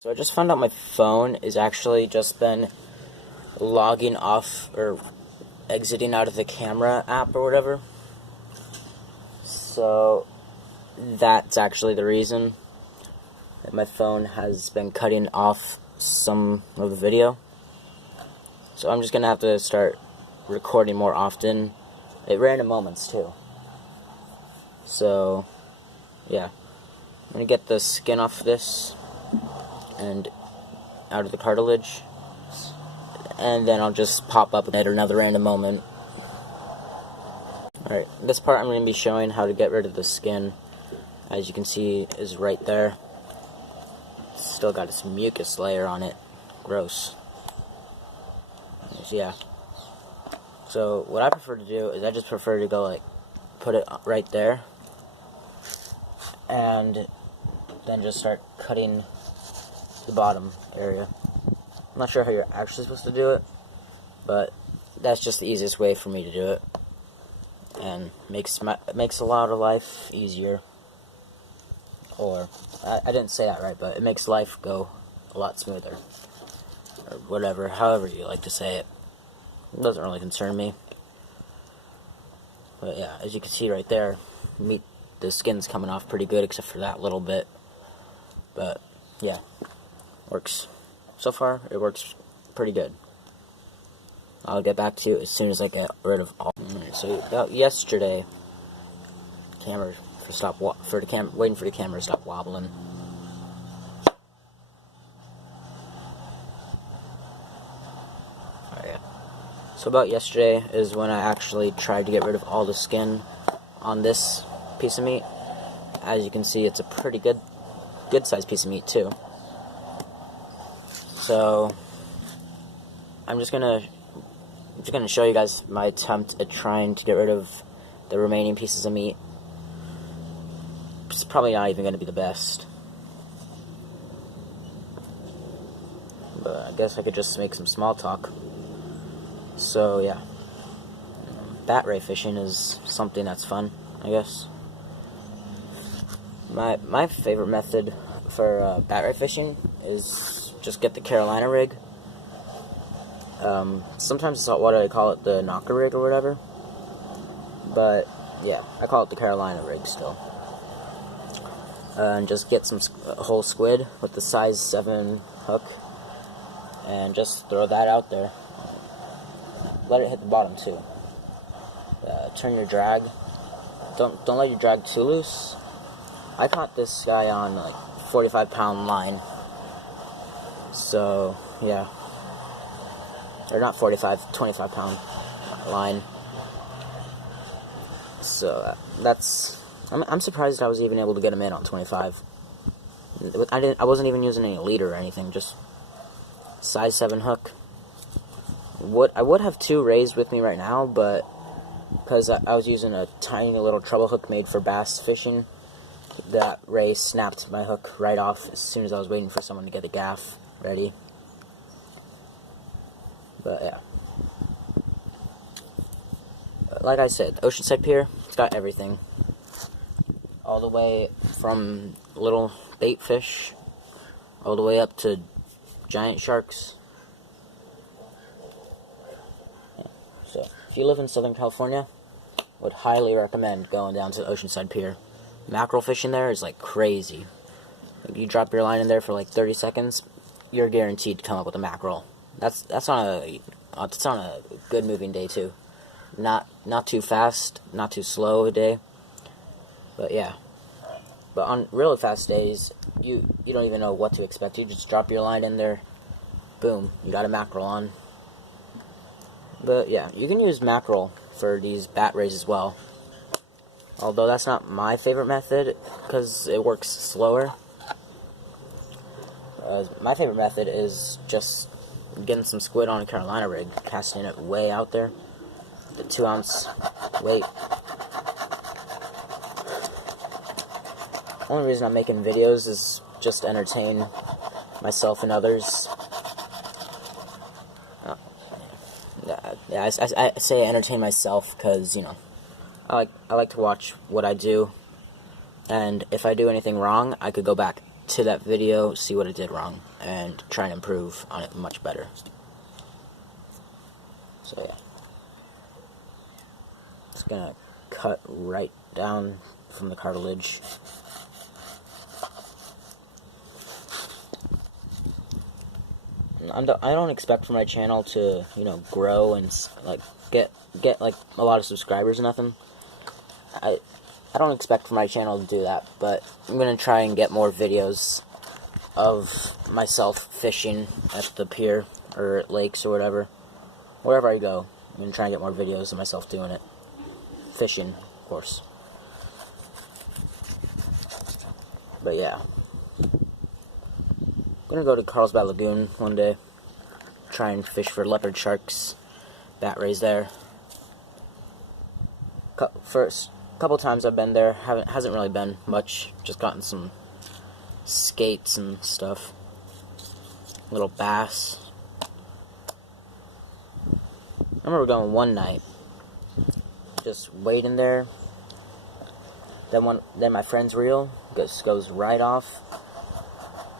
So I just found out my phone is actually just been logging off or exiting out of the camera app or whatever. So that's actually the reason that my phone has been cutting off some of the video. So I'm just gonna have to start recording more often at random moments too. So yeah, I'm gonna get the skin off this and out of the cartilage, and then I'll just pop up at another random moment. Alright, this part I'm going to be showing how to get rid of the skin. As you can see, is right there. Still got this mucus layer on it. Gross. Yeah. So what I prefer to do is I just prefer to go like put it right there, and then just start cutting the bottom area. I'm not sure how you're actually supposed to do it, but that's just the easiest way for me to do it, and makes a lot of life easier. Or I didn't say that right, but it makes life go a lot smoother, or whatever, however you like to say it. It doesn't really concern me. But yeah, as you can see right there, the skin's coming off pretty good, except for that little bit. But yeah, works. So far, it works pretty good. I'll get back to you as soon as I get rid of all. So about yesterday, waiting for the camera to stop wobbling. Oh, yeah. So about yesterday is when I actually tried to get rid of all the skin on this piece of meat. As you can see, it's a pretty good sized piece of meat too. So I'm just gonna show you guys my attempt at trying to get rid of the remaining pieces of meat. It's probably not even gonna be the best, but I guess I could just make some small talk. So yeah, bat ray fishing is something that's fun, I guess. My favorite method for bat ray fishing is just get the Carolina rig. Sometimes it's what I call it, the knocker rig or whatever. But yeah, I call it the Carolina rig still. And just get some whole squid with the size 7 hook, and just throw that out there. Let it hit the bottom too. Turn your drag. Don't let your drag too loose. I caught this guy on like 45-pound line. So yeah, or not 45, 25-pound line. So I'm surprised I was even able to get him in on 25. I wasn't even using any leader or anything, just size 7 hook. I would have 2 rays with me right now, but because I was using a tiny little treble hook made for bass fishing, that ray snapped my hook right off as soon as I was waiting for someone to get the gaff ready. But yeah, like I said, Oceanside Pier, it's got everything. All the way from little bait fish, all the way up to giant sharks. Yeah. So, if you live in Southern California, would highly recommend going down to Oceanside Pier. Mackerel fishing there is like crazy. If you drop your line in there for like 30 seconds, you're guaranteed to come up with a mackerel. That's on a good moving day too. Not too fast, not too slow a day. But yeah. But on really fast days, you don't even know what to expect. You just drop your line in there, boom, you got a mackerel on. But yeah, you can use mackerel for these bat rays as well. Although that's not my favorite method because it works slower. My favorite method is just getting some squid on a Carolina rig, casting it way out there, the 2-ounce weight. The only reason I'm making videos is just to entertain myself and others. Yeah, I say entertain myself because, you know, I like to watch what I do, and if I do anything wrong, I could go back to that video, see what it did wrong, and try and improve on it much better. So yeah, it's gonna cut right down from the cartilage. I don't expect for my channel to, you know, grow and like get like a lot of subscribers or nothing. I don't expect for my channel to do that, but I'm gonna try and get more videos of myself fishing at the pier or at lakes or wherever I go. I'm gonna try and get more videos of myself doing it, fishing, of course. But yeah, I'm gonna go to Carlsbad Lagoon one day, try and fish for leopard sharks, bat rays there. First couple times I've been there, hasn't really been much, just gotten some skates and stuff, little bass. I remember going one night, just waiting there, then my friend's reel goes right off,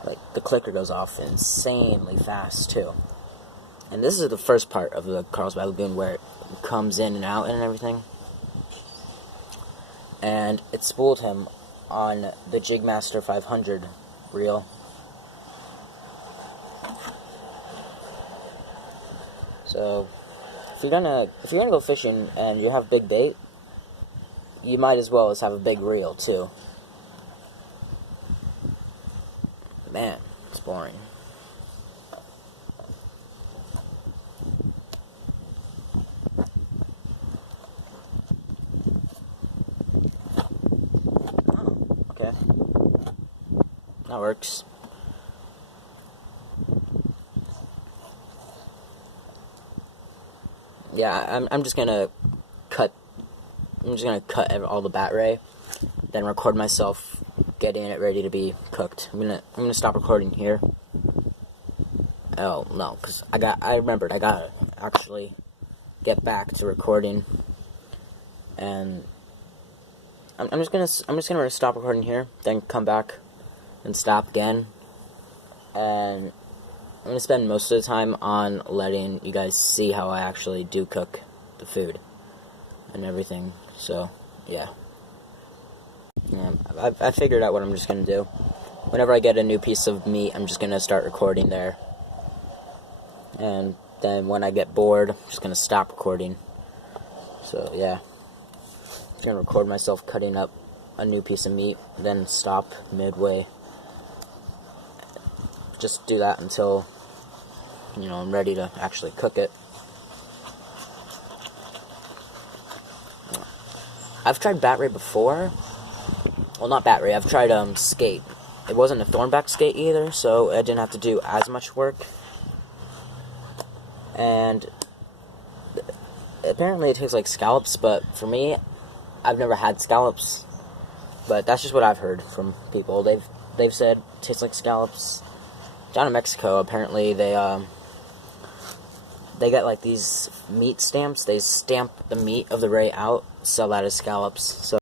like the clicker goes off insanely fast too. And this is the first part of the Carlsbad Lagoon where it comes in and out and everything. And it spooled him on the Jigmaster 500 reel. So if you're gonna go fishing and you have big bait, you might as well have a big reel too. Man, it's boring. Okay, that works. Yeah, I'm just gonna cut all the bat ray, then record myself getting it ready to be cooked. I'm gonna stop recording here. Oh no, because I remembered I gotta actually get back to recording, and I'm just gonna stop recording here, then come back and stop again, and I'm gonna spend most of the time on letting you guys see how I actually do cook the food and everything. So yeah, I figured out what I'm just gonna do. Whenever I get a new piece of meat, I'm just gonna start recording there, and then when I get bored, I'm just gonna stop recording. So yeah, I'm just gonna record myself cutting up a new piece of meat, then stop midway. Just do that until, you know, I'm ready to actually cook it. I've tried bat ray before. Well, not bat ray. I've tried skate. It wasn't a thornback skate either, so I didn't have to do as much work. And apparently it tastes like scallops, but for me, I've never had scallops. But that's just what I've heard from people. They've said it tastes like scallops. Down in Mexico, apparently they get like these meat stamps. They stamp the meat of the ray out, sell that as scallops. So